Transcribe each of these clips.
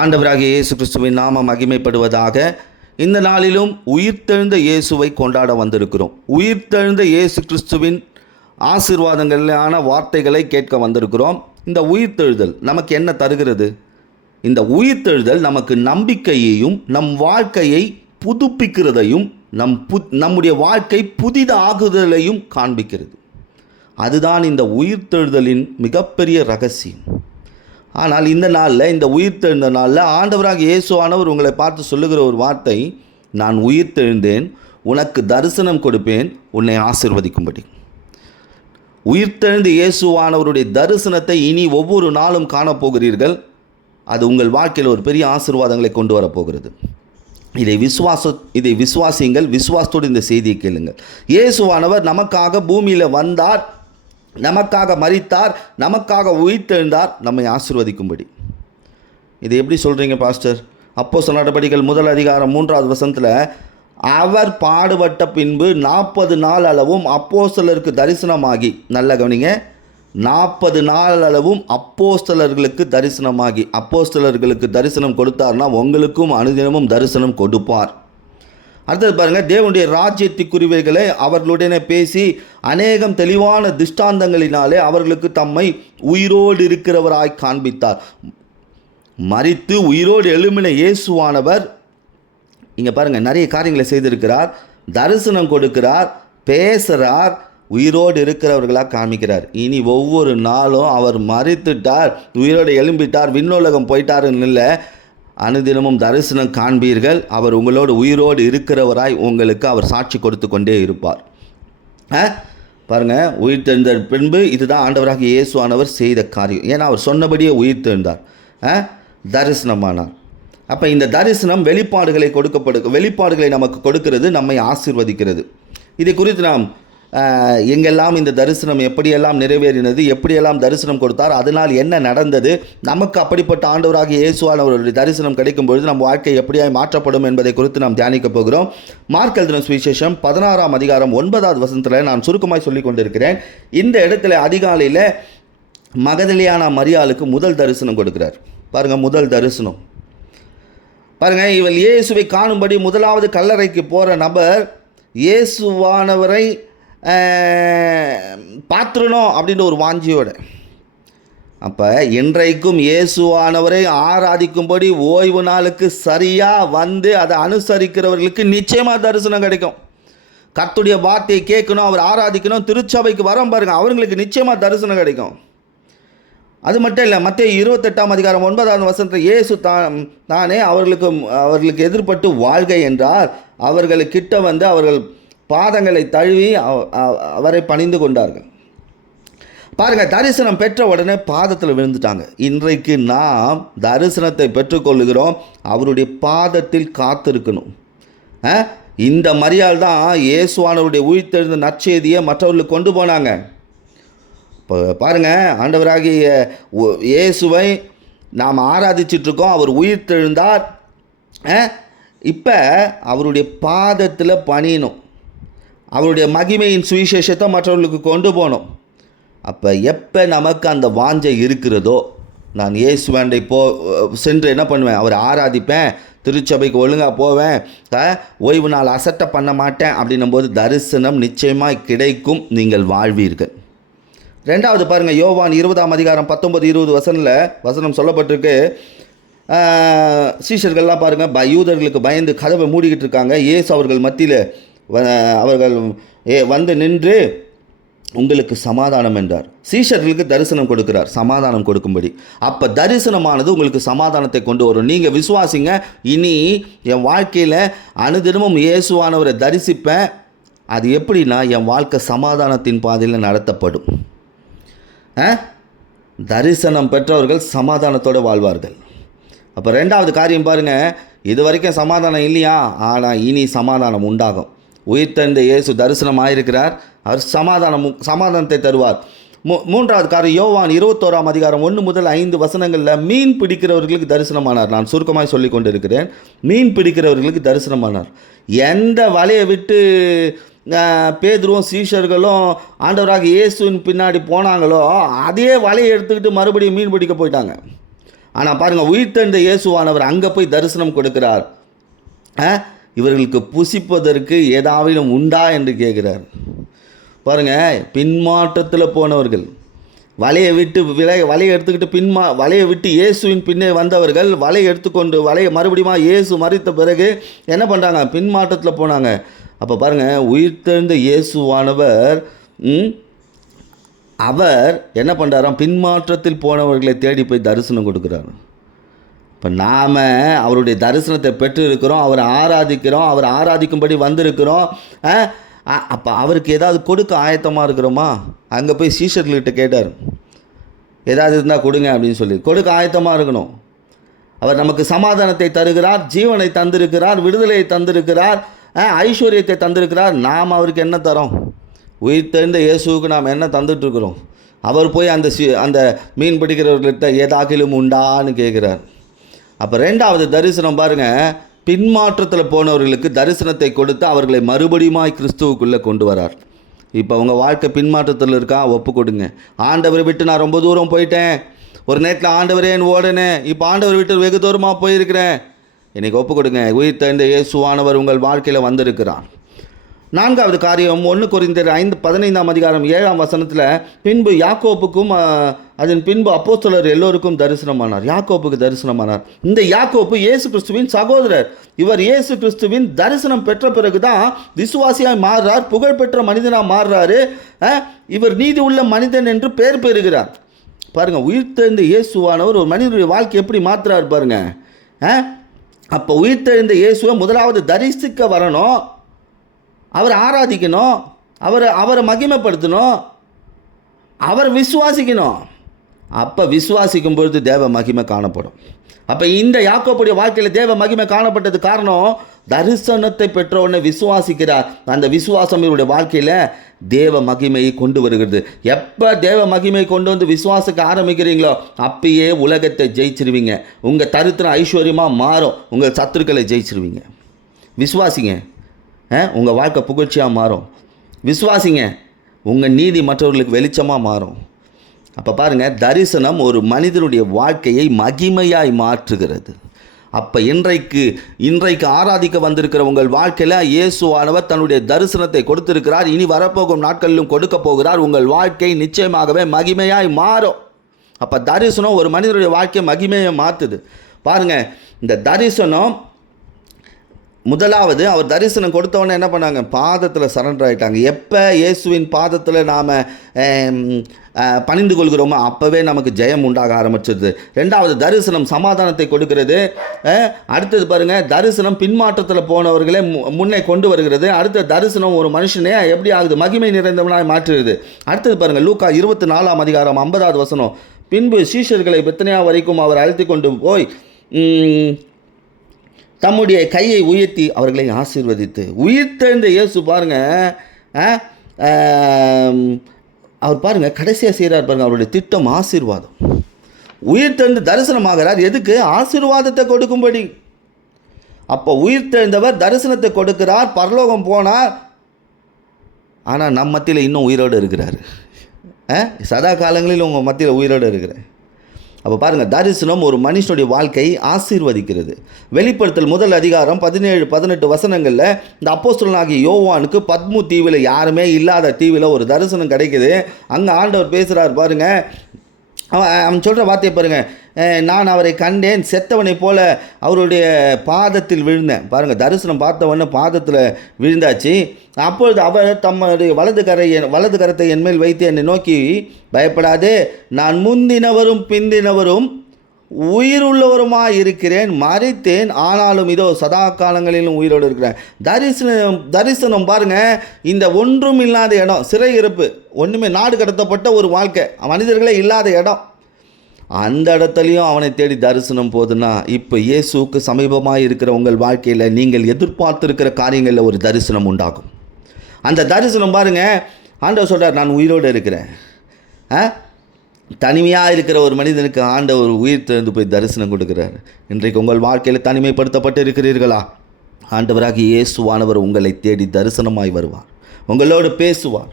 ஆண்டவராகிய இயேசு கிறிஸ்துவின் நாமம் மகிமைப்படுவதாக. இந்த நாளிலும் உயிர்த்தெழுந்த இயேசுவை கொண்டாட வந்திருக்கிறோம். உயிர்த்தெழுந்த இயேசு கிறிஸ்துவின் ஆசீர்வாதங்களான வார்த்தைகளை கேட்க வந்திருக்கிறோம். இந்த உயிர்த்தெழுதல் நமக்கு என்ன தருகிறது? இந்த உயிர்த்தெழுதல் நமக்கு நம்பிக்கையையும் நம் வாழ்க்கையை புதுப்பிக்கிறதையும் நம்முடைய வாழ்க்கை புதிதாகுதலையும் காண்பிக்கிறது. அதுதான் இந்த உயிர்த்தெழுதலின் மிகப்பெரிய ரகசியம். ஆனால் இந்த நாளில், இந்த உயிர்த்தெழுந்த நாளில் ஆண்டவராக இயேசுவானவர் உங்களை பார்த்து சொல்லுகிற ஒரு வார்த்தை, நான் உயிர்த்தெழுந்தேன், உனக்கு தரிசனம் கொடுப்பேன், உன்னை ஆசீர்வதிக்கும்படி. உயிர்த்தெழுந்த இயேசுவானவருடைய தரிசனத்தை இனி ஒவ்வொரு நாளும் காணப்போகிறீர்கள். அது உங்கள் வாழ்க்கையில் ஒரு பெரிய ஆசீர்வாதங்களை கொண்டு வரப்போகிறது. இதை விசுவாசியுங்கள். விசுவாசத்தோடு இந்த செய்தியை கேளுங்கள். இயேசுவானவர் நமக்காக பூமியில் வந்தார், நமக்காக மரித்தார், நமக்காக உயிர்த்தெழுந்தார், நம்மை ஆசீர்வதிக்கும்படி. இதை எப்படி சொல்கிறீங்க பாஸ்டர்? அப்போஸ்தலர் நடபடிகள் 1:3 அவர் பாடுபட்ட பின்பு 40 நாள் அளவும் அப்போஸ்தலருக்கு தரிசனமாகி, நல்ல கவனிங்க, 40 நாள் அளவும் அப்போஸ்தலர்களுக்கு தரிசனமாகி. அப்போஸ்தலர்களுக்கு தரிசனம் கொடுத்தார்னா உங்களுக்கும் அனுதினமும் தரிசனம் கொடுப்பார். அடுத்தது பாருங்கள், தேவனுடைய ராஜ்யத்துக்குரியவைகளை அவர்களுடனே பேசி அநேகம் தெளிவான திஷ்டாந்தங்களினாலே அவர்களுக்கு தம்மை உயிரோடு இருக்கிறவராய் காண்பித்தார். மரித்து உயிரோடு எழும்பின இயேசுவானவர் இங்கே பாருங்கள் நிறைய காரியங்களை செய்திருக்கிறார். தரிசனம் கொடுக்கிறார், பேசுகிறார், உயிரோடு இருக்கிறவர்களாக காமிக்கிறார். இனி ஒவ்வொரு நாளும் அவர் மரித்துட்டார், உயிரோடு எழும்பிட்டார், விண்ணுலகம் போயிட்டாருன்னு இல்லை, அனுதினமும் தரிசனம் காண்பீர்கள். அவர் உங்களோடு உயிரோடு இருக்கிறவராய் உங்களுக்கு அவர் சாட்சி கொடுத்து கொண்டே இருப்பார். பாருங்கள், உயிர்த்தெழுந்த பின்பு இதுதான் ஆண்டவராக இயேசுவானவர் செய்த காரியம். ஏன்னா அவர் சொன்னபடியே உயிர்த்தெழுந்தார், தரிசனமானார். அப்போ இந்த தரிசனம் வெளிப்பாடுகளை நமக்கு கொடுக்கிறது, நம்மை ஆசீர்வதிக்கிறது. இதை குறித்து நாம் எங்கெல்லாம் இந்த தரிசனம் எப்படியெல்லாம் நிறைவேறினது, எப்படியெல்லாம் தரிசனம் கொடுத்தார், அதனால் என்ன நடந்தது, நமக்கு அப்படிப்பட்ட ஆண்டவராகிய இயேசுவானவருடைய தரிசனம் கிடைக்கும் பொழுது நம் வாழ்க்கை எப்படியாய் மாற்றப்படும் என்பதை குறித்து நாம் தியானிக்க போகிறோம். மார்க் எழுதின சுவிசேஷம் 16:9 நான் சுருக்கமாய் சொல்லி கொண்டிருக்கிறேன். இந்த இடத்துல அதிகாலையில் மகதலியானா மரியாளுக்கு முதல் தரிசனம் கொடுக்கிறார். பாருங்கள், முதல் தரிசனம் பாருங்கள். இவள் இயேசுவை காணும்படி முதலாவது கல்லறைக்கு போகிற நபர் இயேசுவானவரை பார்த்துடணும் அப்படின்ற ஒரு வாஞ்சியோட. அப்போ இன்றைக்கும் இயேசுவானவரை ஆராதிக்கும்படி ஓய்வு நாளுக்கு சரியாக வந்து அதை அனுசரிக்கிறவர்களுக்கு நிச்சயமாக தரிசனம் கிடைக்கும். கர்த்தருடைய வார்த்தையை கேட்கணும், அவர் ஆராதிக்கணும், திருச்சபைக்கு வரோம் பாருங்கள், அவங்களுக்கு நிச்சயமாக தரிசனம் கிடைக்கும். அது மட்டும் இல்லை, மத்தேயு 28:9 இயேசு தானே அவர்களுக்கு எதிர்பட்டு வாழ்க என்றார். அவர்களுக்கிட்ட வந்து அவர்கள் பாதங்களை தழுவி அவரை பணிந்து கொண்டார்கள். பாருங்கள், தரிசனம் பெற்ற உடனே பாதத்தில் விழுந்துட்டாங்க. இன்றைக்கு நாம் தரிசனத்தை பெற்றுக்கொள்ளுகிறோம், அவருடைய பாதத்தில் காத்திருக்கணும். இந்த மரியாள் தான் இயேசுவானவருடைய உயிர்த்தெழுந்த நற்செய்தியை மற்றவர்களுக்கு கொண்டு போனாங்க. இப்போ பாருங்கள், ஆண்டவராகிய இயேசுவை நாம் ஆராதிச்சிட்ருக்கோம், அவர் உயிர்த்தெழுந்தார். இப்போ அவருடைய பாதத்தில் பணியணும், அவருடைய மகிமையின் சுவிசேஷத்தை மற்றவர்களுக்கு கொண்டு போகணும். அப்போ எப்போ நமக்கு அந்த வாஞ்சை இருக்கிறதோ, நான் இயேசுவாண்டை சென்று என்ன பண்ணுவேன், அவரை ஆராதிப்பேன், திருச்சபைக்கு ஒழுங்காக போவேன், ஓய்வு நாள் அசட்டை பண்ண மாட்டேன் அப்படின்னும் போது தரிசனம் நிச்சயமாக கிடைக்கும், நீங்கள் வாழ்வீர்கள். ரெண்டாவது பாருங்கள், யோவான் 20:19-20 வசனம் சொல்லப்பட்டிருக்கு. சீஷர்கள்லாம் பாருங்கள், யூதர்களுக்கு பயந்து கதவை மூடிக்கிட்டு இருக்காங்க. இயேசு அவர்கள் மத்தியில் அவர்கள் வந்து நின்று உங்களுக்கு சமாதானம் என்றார். சீஷர்களுக்கு தரிசனம் கொடுக்கிறார், சமாதானம் கொடுக்கும்படி. அப்போ தரிசனமானது உங்களுக்கு சமாதானத்தை கொண்டு வரும். நீங்கள் விசுவாசிங்க, இனி என் வாழ்க்கையில் அனுதினமும் இயேசுவானவரை தரிசிப்பேன். அது எப்படின்னா, என் வாழ்க்கை சமாதானத்தின் பாதையில் நடத்தப்படும். தரிசனம் பெற்றவர்கள் சமாதானத்தோடு வாழ்வார்கள். அப்போ ரெண்டாவது காரியம் பாருங்கள், இது வரைக்கும் சமாதானம் இல்லையா, ஆனால் இனி சமாதானம் உண்டாகும். உயிர்த்தெழுந்த இயேசு தரிசனம் ஆயிருக்கிறார், அவர் சமாதானத்தை தருவார். மூன்றாவது காரியம், யோவான் 21:1-5 மீன் பிடிக்கிறவர்களுக்கு தரிசனமானார். நான் சுருக்கமாக சொல்லி கொண்டிருக்கிறேன். மீன் பிடிக்கிறவர்களுக்கு தரிசனமானார். எந்த வலையை விட்டு பேதுருவும் சீஷர்களும் ஆண்டவராக இயேசுவின் பின்னாடி போனாங்களோ அதே வலையை எடுத்துக்கிட்டு மறுபடியும் மீன் பிடிக்க போயிட்டாங்க. ஆனால் பாருங்கள், உயிர்த்தெழுந்த இயேசுவானவர் அங்கே போய் தரிசனம் கொடுக்கிறார். இவர்களுக்கு புசிப்பதற்கு ஏதாவது உண்டா என்று கேட்குறார். பாருங்கள், பின்மாற்றத்தில் போனவர்கள், வலையை எடுத்துக்கிட்டு வலையை விட்டு இயேசுவின் பின்னே வந்தவர்கள் வலையை எடுத்துக்கொண்டு மறுபடியும் இயேசு மரித்த பிறகு என்ன பண்ணுறாங்க? பின்மாற்றத்தில் போனாங்க. அப்போ பாருங்கள், உயிர்த்தெழுந்த இயேசுவானவர் அவர் என்ன பண்ணுறாராம்? பின்மாற்றத்தில் போனவர்களை தேடி போய் தரிசனம் கொடுக்குறாரு. இப்போ நாம் அவருடைய தரிசனத்தை பெற்று இருக்கிறோம், அவரை ஆராதிக்கிறோம், அவர் ஆராதிக்கும்படி வந்திருக்கிறோம். அப்போ அவருக்கு ஏதாவது கொடுக்க ஆயத்தமாக இருக்கிறோமா? அங்கே போய் சீஷர்கள்கிட்ட கேட்டார், ஏதாவது இருந்தால் கொடுங்க அப்படின்னு சொல்லி. கொடுக்க ஆயத்தமாக இருக்கணும். அவர் நமக்கு சமாதானத்தை தருகிறார், ஜீவனை தந்திருக்கிறார், விடுதலையை தந்திருக்கிறார், ஐஸ்வர்யத்தை தந்திருக்கிறார். நாம் அவருக்கு என்ன தரோம்? உயிர்த்தெழுந்த இயேசுவுக்கு நாம் என்ன தந்துட்டுருக்குறோம்? அவர் போய் அந்த மீன் பிடிக்கிறவர்கள்ட்ட ஏதாகிலும் உண்டான்னு கேட்குறார். அப்போ ரெண்டாவது தரிசனம் பாருங்கள், பின்மாற்றத்தில் போனவர்களுக்கு தரிசனத்தை கொடுத்து அவர்களை மறுபடியுமாய் கிறிஸ்துவுக்குள்ளே கொண்டு வரார். இப்போ அவங்க வாழ்க்கை பின்மாற்றத்தில் இருக்கா? ஒப்பு கொடுங்க. ஆண்டவரை விட்டு நான் ரொம்ப தூரம் போயிட்டேன், ஒரு நேரத்தில் ஆண்டவரேன்னு ஓடினேன், இப்போ ஆண்டவரை விட்டு வெகு தூரமாக போயிருக்கிறேன், இன்றைக்கி ஒப்பு கொடுங்க. உயிர்த்தெழுந்த இயேசுவானவர் உங்கள் வாழ்க்கையில் வந்திருக்கிறார். நான்காவது காரியம் 1 கொரிந்தியர் 5:15 பின்பு யாக்கோப்புக்கும் அதன் பின்பு அப்போஸ்தலர் எல்லோருக்கும் தரிசனமானார். யாக்கோப்புக்கு தரிசனமானார். இந்த யாக்கோப்பு இயேசு கிறிஸ்துவின் சகோதரர். இவர் இயேசு கிறிஸ்துவின் தரிசனம் பெற்ற பிறகு தான் விசுவாசியாய் மாறுறார், புகழ்பெற்ற மனிதனாக மாறுறாரு. இவர் நீதி உள்ள மனிதன் என்று பெயர் பெறுகிறார். பாருங்கள், உயிர்த்தெழுந்த இயேசுவானவர் ஒரு மனிதனுடைய வாழ்க்கை எப்படி மாற்றுறார் பாருங்கள். அப்போ உயிர்த்தெழுந்த இயேசுவை முதலாவது தரிசிக்க வரணும், அவரை ஆராதிக்கணும், அவரை மகிமைப்படுத்தணும், அவரை விசுவாசிக்கணும். அப்போ விசுவாசிக்கும் பொழுது தேவ மகிமை காணப்படும். அப்போ இந்த யாக்கோப்புடைய வாழ்க்கையில் தேவ மகிமை காணப்பட்டது காரணம், தரிசனத்தை பெற்றவுடனே விசுவாசிக்கிறார். அந்த விசுவாசம் இவருடைய வாழ்க்கையில் தேவ மகிமையை கொண்டு வருகிறது. எப்போ தேவ மகிமையை கொண்டு வந்து விசுவாசிக்க ஆரம்பிக்கிறீங்களோ அப்பயே உலகத்தை ஜெயிச்சிருவீங்க. உங்கள் தரித்திரம் ஐஸ்வர்யமாக மாறும், உங்கள் சத்துருக்களை ஜெயிச்சிருவீங்க. விசுவாசிங்க, உங்கள் வாழ்க்கை புகழ்ச்சியாக மாறும். விசுவாசிங்க, உங்கள் நீதி மற்றவர்களுக்கு வெளிச்சமாக மாறும். அப்போ பாருங்கள், தரிசனம் ஒரு மனிதனுடைய வாழ்க்கையை மகிமையாய் மாற்றுகிறது. அப்போ இன்றைக்கு ஆராதிக்க வந்திருக்கிற உங்கள் வாழ்க்கையில் இயேசுவானவர் தன்னுடைய தரிசனத்தை கொடுத்திருக்கிறார். இனி வரப்போகும் நாட்களிலும் கொடுக்க போகிறார். உங்கள் வாழ்க்கை நிச்சயமாகவே மகிமையாய் மாறும். அப்போ தரிசனம் ஒரு மனிதனுடைய வாழ்க்கையை மகிமையை மாற்றுது. பாருங்கள், இந்த தரிசனம் முதலாவது அவர் தரிசனம் கொடுத்தவொடனே என்ன பண்ணாங்க? பாதத்தில் சரண்டர் ஆகிட்டாங்க. எப்போ இயேசுவின் பாதத்தில் நாம் பணிந்து கொள்கிறோமோ அப்போவே நமக்கு ஜெயம் உண்டாக ஆரம்பிச்சிருது. ரெண்டாவது, தரிசனம் சமாதானத்தை கொடுக்கிறது. அடுத்தது பாருங்கள், தரிசனம் பின்மாற்றத்தில் போனவர்களே முன்னே கொண்டு வருகிறது. அடுத்த தரிசனம் ஒரு மனுஷனே எப்படி ஆகுது? மகிமை நிறைந்தவனாக மாற்றுகிறது. அடுத்தது பாருங்கள், லூக்கா 24:50 பின்பு சீஷர்களை பெத்தனியா வரைக்கும் அவர் அழைத்து கொண்டு போய் தம்முடைய கையை உயர்த்தி அவர்களை ஆசீர்வதித்து, உயிர்த்தெழுந்த இயேசு பாருங்கள், அவர் பாருங்கள் கடைசியாக செய்கிறார் பாருங்கள், அவருடைய திட்டம் ஆசீர்வாதம். உயிர்த்தெழுந்து தரிசனமாகிறார். எதுக்கு? ஆசீர்வாதத்தை கொடுக்கும்படி. அப்போ உயிர்த்தெழுந்தவர் தரிசனத்தை கொடுக்கிறார், பரலோகம் போனார். ஆனால் நம் மத்தியில் இன்னும் உயிரோடு இருக்கிறார். சதா காலங்களில் உங்கள் மத்தியில் உயிரோடு இருக்கிறார். அப்போ பாருங்கள், தரிசனம் ஒரு மனுஷனுடைய வாழ்க்கையை ஆசீர்வதிக்கிறது. வெளிப்படுத்தல் 1:17-18 இந்த அப்போஸ்தலனாகிய யோவானுக்கு பத்மு தீவில், யாருமே இல்லாத தீவில் ஒரு தரிசனம் கிடைக்குது. அங்கே ஆண்டவர் பேசுகிறார் பாருங்கள். அவன் சொல்கிற வார்த்தையை பாருங்கள், நான் அவரை கண்டேன், செத்தவனை போல அவருடைய பாதத்தில் விழுந்தேன். பாருங்கள், தரிசனம் பார்த்தவொடனே பாதத்தில் விழுந்தாச்சு. அப்பொழுது அவர் தம்முடைய வலது கரத்தை என்மேல் வைத்து என்னை நோக்கி, பயப்படாதே, நான் முந்தினவரும் பிந்தினவரும் உயிருள்ளவருமாய் இருக்கிறேன், மரித்தேன், ஆனாலும் இதோ சதா காலங்களிலும் உயிரோடு இருக்கிறேன். தரிசனம் பாருங்கள், இந்த ஒன்றும் இல்லாத இடம், சிறையிருப்பு, ஒன்றுமே நாடு கடத்தப்பட்ட ஒரு வாழ்க்கை, மனிதர்களே இல்லாத இடம், அந்த இடத்துலையும் அவனை தேடி தரிசனம் போதுன்னா, இப்போ இயேசுவுக்கு சமீபமாக இருக்கிற உங்கள் வாழ்க்கையில் நீங்கள் எதிர்பார்த்துருக்கிற காரியங்களில் ஒரு தரிசனம் உண்டாகும். அந்த தரிசனம் பாருங்கள், ஆண்டவர் சொல்கிறார், நான் உயிரோடு இருக்கிறேன். தனிமையாக இருக்கிற ஒரு மனிதனுக்கு ஆண்டவர் உயிர் திறந்து போய் தரிசனம் கொடுக்குறார். இன்றைக்கு உங்கள் வாழ்க்கையில் தனிமைப்படுத்தப்பட்டு இருக்கிறீர்களா? ஆண்டவராகிய இயேசுவானவர் உங்களை தேடி தரிசனமாய் வருவார், உங்களோடு பேசுவார்.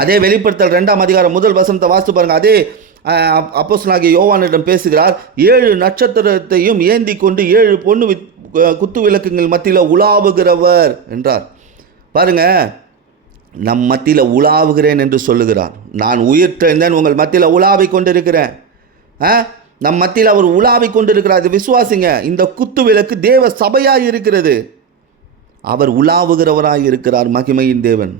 அதே வெளிப்படுத்தல் 2:1 வாசித்து பாருங்கள். அப்போஸ்தலனாகிய யோவானிடம் பேசுகிறார். 7 நட்சத்திரத்தையும் ஏந்தி கொண்டு 7 பொண்ணு குத்து விளக்குகள் மத்தியில் உலாவுகிறவர் என்றார். பாருங்க, நம் மத்தியில் உலாவுகிறேன் என்று சொல்லுகிறார். நான் உயிர்த்தெழுந்தேன், உங்கள் மத்தியில் உலாவி கொண்டிருக்கிறேன். நம் மத்தியில் அவர் உலாவி கொண்டிருக்கிறார். இது விசுவாசிங்க. இந்த குத்து விளக்கு தேவ சபையாய் இருக்கிறது. அவர் உலாவுகிறவராய் இருக்கிறார், மகிமையின் தேவன்.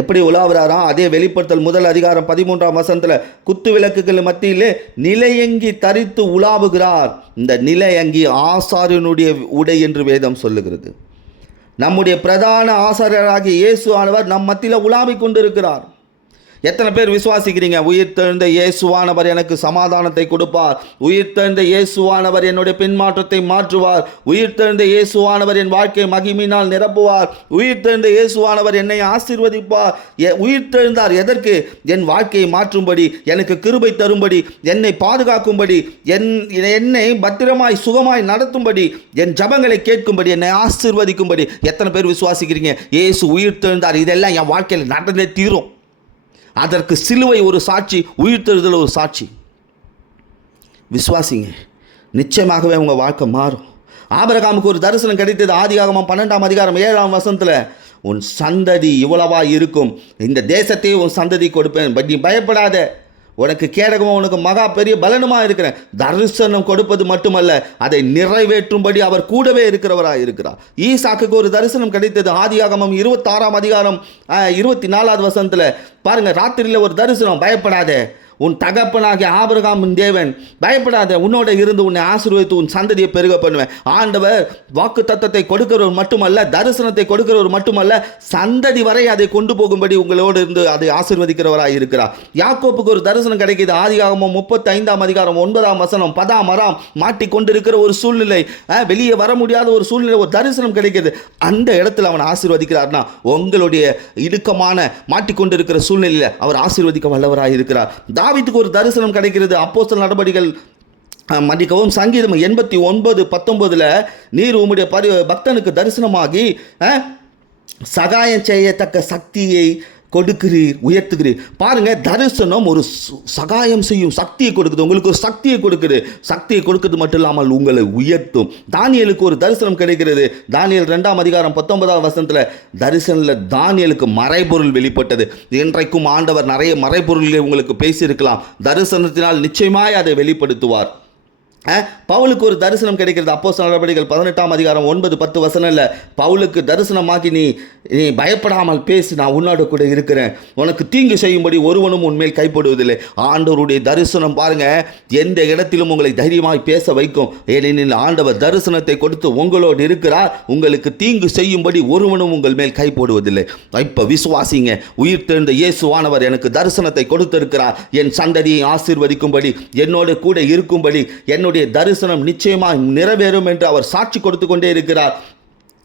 எப்படி உலாவுறாராம்? அதே வெளிப்படுத்தல் 1 13 வசனத்தில் குத்து விளக்குகள் மத்தியிலே நிலையங்கி தரித்து உலாவுகிறார். இந்த நிலையங்கி ஆசாரியனுடைய உடை என்று வேதம் சொல்லுகிறது. நம்முடைய பிரதான ஆசாரியராகிய இயேசு ஆனவர் நம் மத்தியில் உலாவி கொண்டிருக்கிறார். எத்தனை பேர் விசுவாசிக்கிறீங்க? உயிர்த்தெழுந்த இயேசுவானவர் எனக்கு சமாதானத்தை கொடுப்பார். உயிர்த்தெழுந்த இயேசுவானவர் என்னுடைய பின்மாற்றத்தை மாற்றுவார். உயிர்த்தெழுந்த இயேசுவானவர் என் வாழ்க்கை மகிமையினால் நிரப்புவார். உயிர்த்தெழுந்த இயேசுவானவர் என்னை ஆசீர்வதிப்பார். உயிர்த்தெழுந்தார் எதற்கு? என் வாழ்க்கையை மாற்றும்படி, எனக்கு கிருபை தரும்படி, என்னை பாதுகாக்கும்படி, என்னை பத்திரமாய் சுகமாய் நடத்தும்படி, என் ஜபங்களை கேட்கும்படி, என்னை ஆசீர்வதிக்கும்படி. எத்தனை பேர் விசுவாசிக்கிறீங்க? இயேசு உயிர்த்தெழுந்தார், இதெல்லாம் என் வாழ்க்கையில் நடந்தே தீரும். அதற்கு சிலுவை ஒரு சாட்சி, உயிர்த்தெழுதல் ஒரு சாட்சி. விசுவாசிங்க, நிச்சயமாகவே உங்கள் வாழ்க்கை மாறும். ஆபிரகாமுக்கு ஒரு தரிசனம் கிடைத்தது. ஆதியாகமம் 12 7 வசனத்தில், உன் சந்ததி இவ்வளவா இருக்கும், இந்த தேசத்தையே உன் சந்ததி கொடுப்பேன், பட் நீ பயப்படாத, உனக்கு கேடகமும் உனக்கு மகா பெரிய பலனுமாக இருக்கிறேன். தரிசனம் கொடுப்பது மட்டுமல்ல, அதை நிறைவேற்றும்படி அவர் கூடவே இருக்கிறவராக இருக்கிறார். ஈசாக்குக்கு ஒரு தரிசனம் கிடைத்தது. ஆதியாகமம் 26 24 வசனத்தில் பாருங்கள், ராத்திரியில் ஒரு தரிசனம். பயப்படாத, உன் தகப்பனாகிய ஆபிரகாமின் தேவன், பயப்படாத, உன்னோட இருந்து உன்னை ஆசீர்வதித்து உன் சந்ததியை பெருக பண்ணுவேன். ஆண்டவர் வாக்கு தத்தத்தை கொடுக்கிறவர் மட்டுமல்ல, தரிசனத்தை கொடுக்கிறவர் மட்டுமல்ல, சந்ததி வரை அதை கொண்டு போகும்படி உங்களோடு இருந்து அதை ஆசீர்வதிக்கிறவராக இருக்கிறார். யாக்கோப்புக்கு ஒரு தரிசனம் கிடைக்கிது. ஆதியாகமம் 35 9 வசனம், பதாமரம் மாட்டிக்கொண்டிருக்கிற ஒரு சூழ்நிலை, வெளியே வர முடியாத ஒரு சூழ்நிலை, ஒரு தரிசனம் கிடைக்கிது. அந்த இடத்துல அவன் ஆசீர்வதிக்கிறார்னா, உங்களுடைய இடுக்கமான மாட்டிக்கொண்டிருக்கிற சூழ்நிலையில் அவர் ஆசீர்வதிக்க வல்லவராக இருக்கிறார். தாவீதுக்கு ஒரு தரிசனம் கிடைக்கிறது. அப்போஸ்தலர் நடபடிகள் சங்கீதம் 89:19 நீர் உம்முடைய பக்தனுக்கு தரிசனமாகி சகாயம் செய்யத்தக்க சக்தியை கொடுக்கிறீர், உயர்த்துகிறீர். பாருங்க, தரிசனம் ஒரு சகாயம் செய்யும் சக்தியை கொடுக்குது. உங்களுக்கு ஒரு சக்தியை கொடுக்குது. சக்தியை கொடுக்குறது மட்டும் இல்லாமல் உங்களை உயர்த்தும். தானியலுக்கு ஒரு தரிசனம் கிடைக்கிறது. தானியல் 2 19 வசனத்தில் தரிசனத்தில் தானியலுக்கு மறைபொருள் வெளிப்பட்டது. இன்றைக்கும் ஆண்டவர் நிறைய மறைபொருள்களை உங்களுக்கு பேசியிருக்கலாம். தரிசனத்தினால் நிச்சயமாய் அதை வெளிப்படுத்துவார். பவுலுக்கு ஒரு தரிசனம் கிடைக்கிறது. அப்போஸ்தலர் நடபடிகள் 18 9 10 வசனம்ல பவுலுக்கு தரிசனமாகி நீ பயப்படாமல் பேசி, நான் உன்னோட கூட இருக்கிறேன், உனக்கு தீங்கு செய்யும்படி ஒருவனும் உன்மேல் கைப்படுவதில்லை. ஆண்டவருடைய தரிசனம் பாருங்க, எந்த இடத்திலும் உங்களை தைரியமாய் பேச வைக்கும். ஏனெனில் ஆண்டவர் தரிசனத்தை கொடுத்து உங்களோடு இருக்கிறார். உங்களுக்கு தீங்கு செய்யும்படி ஒருவனும் உங்கள் மேல் கைப்படுவதில்லை. இப்ப விசுவாசிங்க, உயிர்த்தெழுந்த இயேசுவானவர் எனக்கு தரிசனத்தை கொடுத்திருக்கிறார். என் சந்ததியை ஆசீர்வதிக்கும்படி, என்னோடு கூட இருக்கும்படி, என்னுடைய தரிசனம் நிச்சயமாக நிறைவேறும் என்று அவர் சாட்சி கொடுத்து கொண்டே இருக்கிறார்.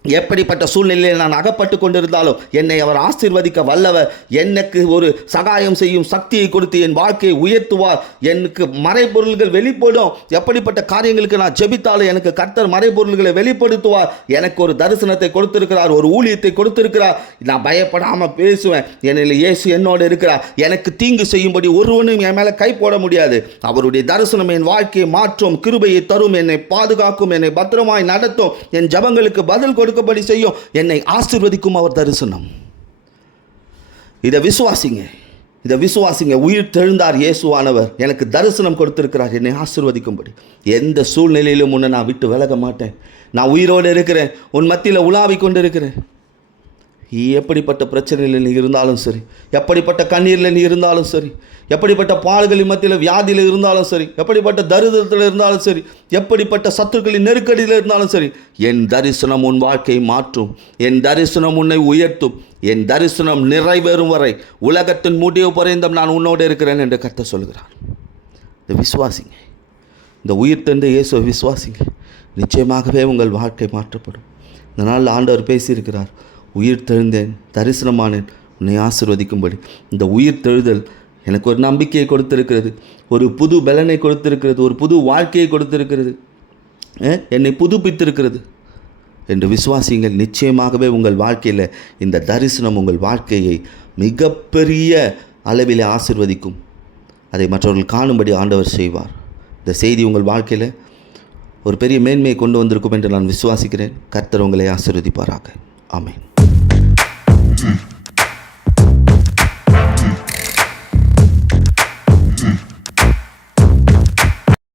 எப்படிப்பட்ட சூழ்நிலையில் நான் அகப்பட்டு கொண்டிருந்தாலும் என்னை அவர் ஆசீர்வதிக்க வல்லவர். எனக்கு ஒரு சகாயம் செய்யும் சக்தியை கொடுத்து என் வாழ்க்கையை உயர்த்துவார். எனக்கு மறைபொருள்கள் வெளிப்படும். எப்படிப்பட்ட காரியங்களுக்கு நான் ஜெபித்தாலும் எனக்கு கர்த்தர் மறைபொருள்களை வெளிப்படுத்துவார். எனக்கு ஒரு தரிசனத்தை கொடுத்திருக்கிறார், ஒரு ஊழியத்தை கொடுத்திருக்கிறார். நான் பயப்படாமல் பேசுவேன். என்னில் இயேசு என்னோடு இருக்கிறார். எனக்கு தீங்கு செய்யும்படி ஒருவனும் என் மேலே கை போட முடியாது. அவருடைய தரிசனம் என் வாழ்க்கையை மாற்றும், கிருபையை தரும், என்னை பாதுகாக்கும், என்னை பத்திரமாய் நடத்தும், என் ஜபங்களுக்கு பதில் கொடுக்கும் செய்யும், என்னை ஆசீர்வதிக்கும் அவர் தரிசனம். இதை விசுவாசிங்க. உயிர் தெழுந்தார் இயேசுவானவர், எனக்கு தரிசனம் கொடுத்திருக்கிறார், என்னை ஆசீர்வதிக்கும்படி. எந்த சூழ்நிலையிலும் உன்னை நான் விட்டு விலக மாட்டேன். நான் உயிரோடு இருக்கிறேன், உன் மத்தியில் உலாவிக் கொண்டிருக்கிறேன். எப்படிப்பட்ட பிரச்சனையில் நீ இருந்தாலும் சரி, எப்படிப்பட்ட கண்ணீரில் நீ இருந்தாலும் சரி, எப்படிப்பட்ட பாடுகளின் மத்தியில் வியாதியில் இருந்தாலும் சரி, எப்படிப்பட்ட தரித்திரத்தில் இருந்தாலும் சரி, எப்படிப்பட்ட சத்துருக்களின் நெருக்கடியில் இருந்தாலும் சரி, என் தரிசனம் உன் வாழ்க்கையை மாற்றும். என் தரிசனம் உன்னை உயர்த்தும். என் தரிசனம் நிறைவேறும் வரை, உலகத்தின் முடிவு பரியந்தம் நான் உன்னோடு இருக்கிறேன் என்று கர்த்தர் சொல்கிறார். இந்த விசுவாசிங்க, இந்த உயிர்த்தெழுந்த இயேசுவை விசுவாசிங்க. நிச்சயமாகவே உங்கள் வாழ்க்கை மாற்றப்படும். இந்த நாளில் ஆண்டவர் பேசியிருக்கிறார். உயிர் தெழுந்தேன், தரிசனமானேன், உன்னை ஆசீர்வதிக்கும்படி. இந்த உயிர் தெழுதல் எனக்கு ஒரு நம்பிக்கையை கொடுத்திருக்கிறது, ஒரு புது பலனை கொடுத்திருக்கிறது, ஒரு புது வாழ்க்கையை கொடுத்திருக்கிறது, என்னை புதுப்பித்திருக்கிறது என்று விசுவாசிங்கள். நிச்சயமாகவே உங்கள் வாழ்க்கையில் இந்த தரிசனம் உங்கள் வாழ்க்கையை மிகப்பெரிய அளவில் ஆசீர்வதிக்கும். அதை மற்றவர்கள் காணும்படி ஆண்டவர் செய்வார். இந்த செய்தி உங்கள் வாழ்க்கையில் ஒரு பெரிய மேன்மையை கொண்டு வந்திருக்கும் என்று நான் விசுவாசிக்கிறேன். கர்த்தர் உங்களை ஆசீர்வதிப்பாராக. ஆமென்.